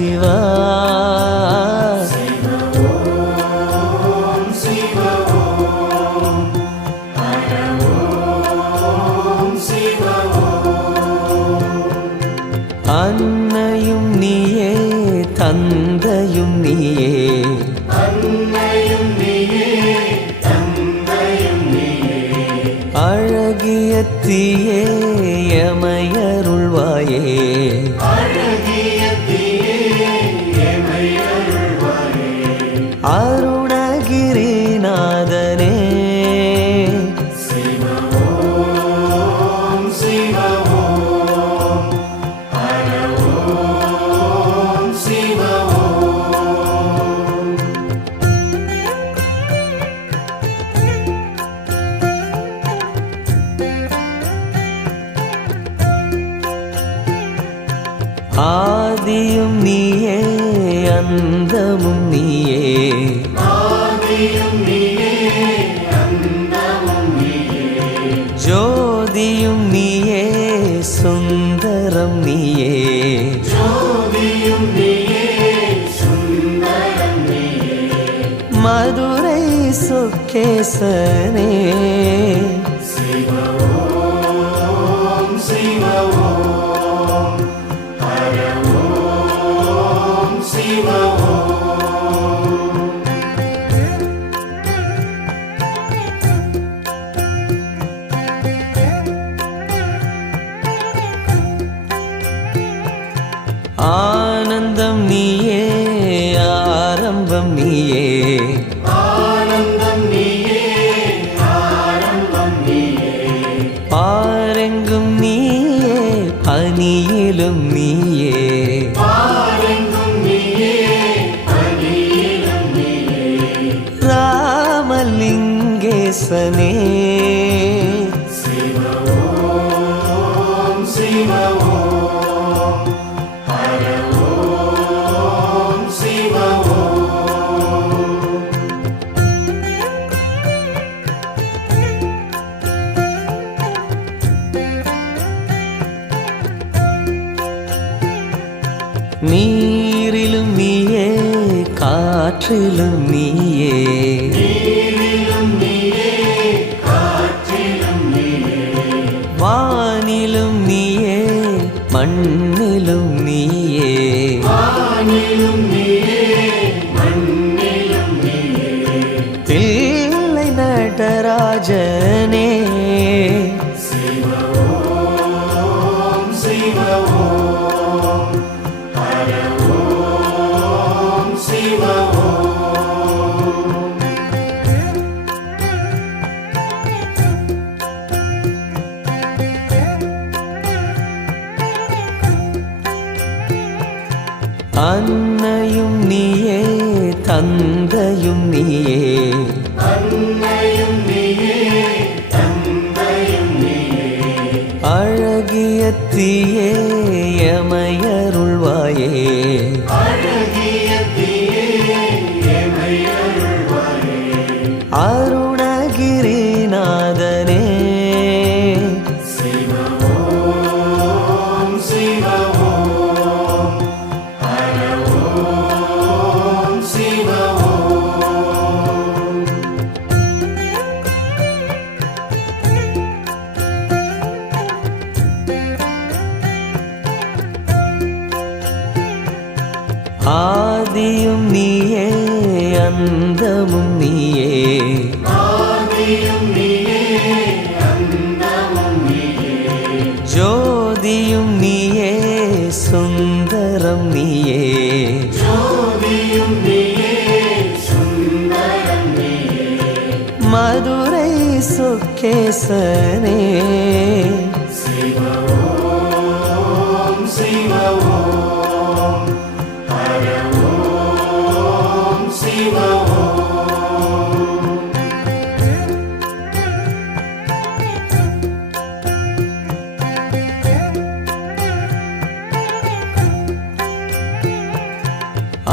சிவா அன்னையும் நீயே தந்தையும் நீயே அழகிய தீயே எமையருள்வாயே அருணகிரிநாதனே ஆதியும் நீயே அந்தமும் நீயே ஜோதியும் நீயே சுந்தரம் நீயே மதுரை சொக்கேசனே ஆனந்தம் நீயே ஆரம்பம் நீயே பாரெங்கும் நீயே பனியிலும் நீயே ராமலிங்கேசனே நீரிலும் நீயே காற்றிலும் நீயே வானிலும் நீயே மண்ணிலும் நீயே தில்லை நடராஜனே அன்னையும் நீயே தந்தையும் நீயே அழகிய தீயே எமையருள்வாயே அருணகிரிநாதனே ஆதியும் நீயே அந்தமும் நீயே ஜோதியும் நீயே சுந்தரம் நீயே மதுரை சொக்கேசனே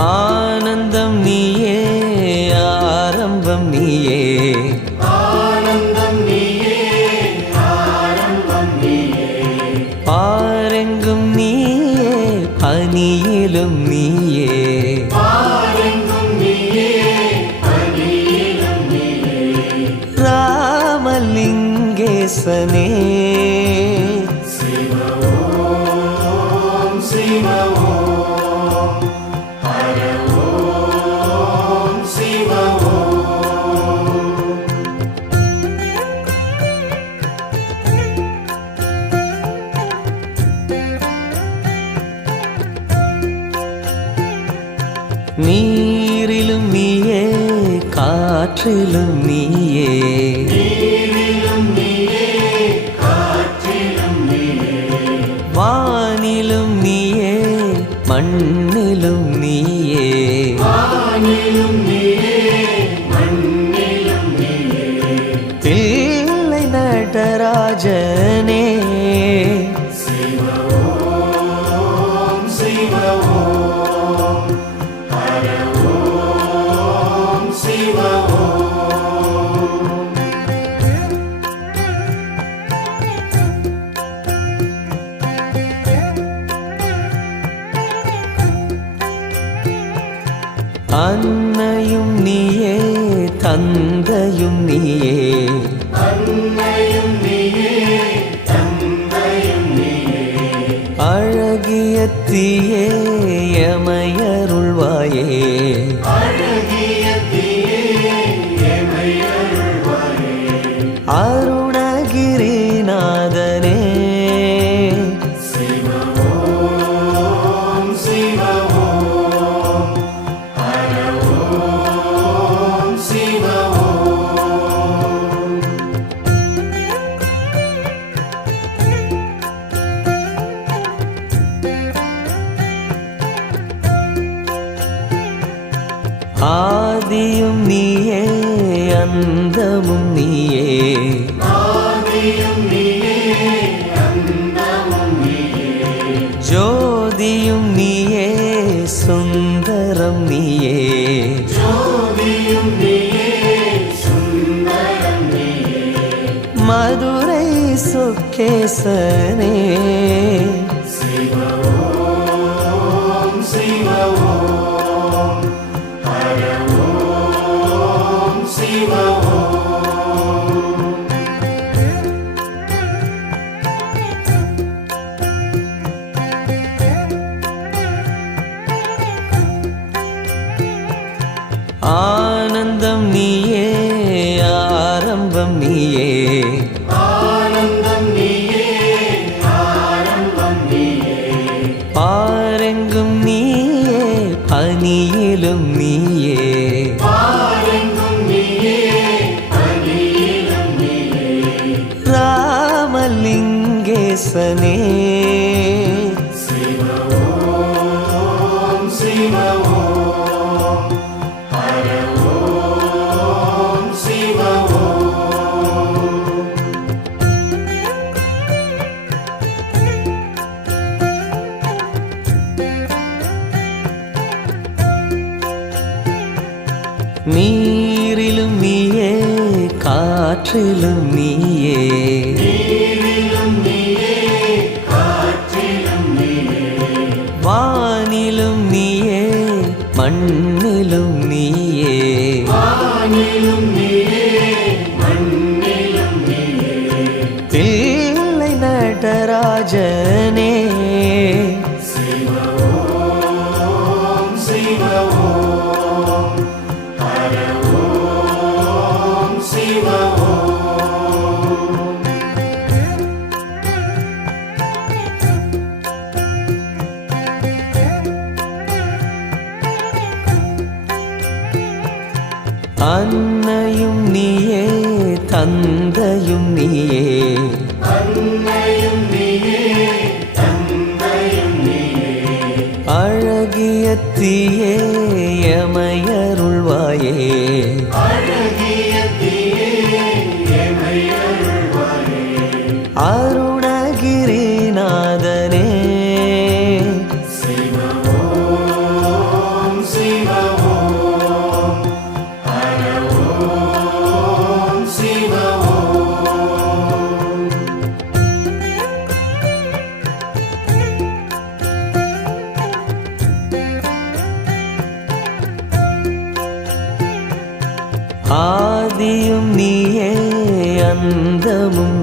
ஆனந்தம் நீயே ஆரம்பம் நீயே பாரெங்கும் நீயே சொக்கேசனே சிவ ஓம் சிவ ஓம் ஹர ஓம் சிவ ஓம். நீரிலும் நீயே காற்றிலும் நீயே நீரிலும் நீயே காற்றிலும் நீயே வானிலும் நீயே மண்ணிலும் நீயே வானிலும் நீயே மண்ணிலும் நீயே தில்லை நடராஜனே சிவ ஓம் சிவ ஓம் ஹர ஓம் சிவ ஓம். அன்னையும் நீயே தந்தையும் நீயே அன்னையும் நீயே தந்தையும் நீயே அழகிய தீயே எமையருள்வாயே அழகிய தீயே எமை அருள்வாயே அருணகிரிநாதனே சிவ ஓம் சிவ ஓம் ஹர ஓம் சிவ ஓம். ஆதியும் நீயே அந்தமும் நீயே ஆதியும் நீயே அந்தமும் நீயே ஜோதியும் நீயே சுந்தரம் நீயே ஜோதியும் நீயே சுந்தரம் நீயே மதுரை சொக்கேசனே சிவ ஓம் சிவ ஓம் ஹர ஓம் சிவ ஓம். ஆனந்தம் நீயே ஆரம்பம் நீயே ஆனந்தம் நீயே ஆரம்பம் நீயே பாரெங்கும் நீயே பனியிலும் நீயே பாரெங்கும் நீயே பனியிலும் நீயே ராமலிங்கேசனே சிவ ஓம் சிவ ஓம் ஹர ஓம் சிவ ஓம். நீரிலும் நீயே காற்றிலும் நீயே நீரிலும் நீயே காற்றிலும் நீயே வானிலும் நீயே மண்ணிலும் நீயே வானிலும் நீயே மண்ணிலும் நீயே தில்லை நடராஜனே சிவ ஓம் சிவ ஓம் ஹர ஓம் சிவ ஓம். அன்னையும் நீயே தந்தையும் நீயே அன்னையும் நீயே தந்தையும் நீயே அழகிய தீயே எமையருள்வாயே அழகிய தீயே எமை அருள்வாயே அருணகிரிநாதனே சிவ ஓம் சிவ ஓம் ஹர ஓம் சிவ ஓம். ஆதியும் நீயே அந்தமும்